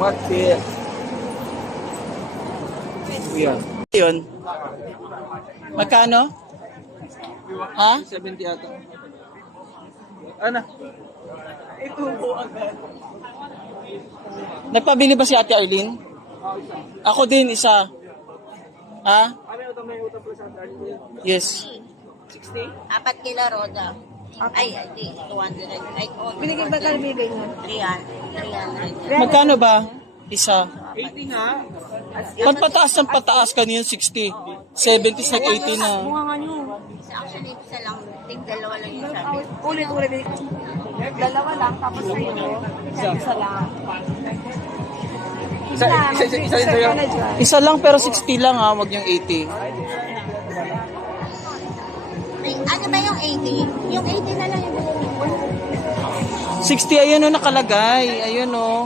Mati. Yan. Yun. Magkano? Ha? 70 ata. Ano? Ito po agad. Nagpabili ba si Ate Arlene? Ako din, isa. Ha? May utang pala sa atin. Yes. 60? 4 kilo roda. Ay, 200. Ay, Binigay ba kami bigay niya? 300. Magkano ba? Isa. 80 nga. Ba't pataas ng pataas kanina 60? 70 sa 80 na. Bunga nga niyo. Actually, isa lang. Dalawa lang yung sabi. Ulit. Dalawa lang, tapos sa'yo. Isa lang. Isa rin sa'yo. Isa lang pero 60 lang ha, wag yung 80. Ay, ano ba yung 80? Yung 80 na lang yung binili ko. 60 ayun o nakalagay. Ayun o.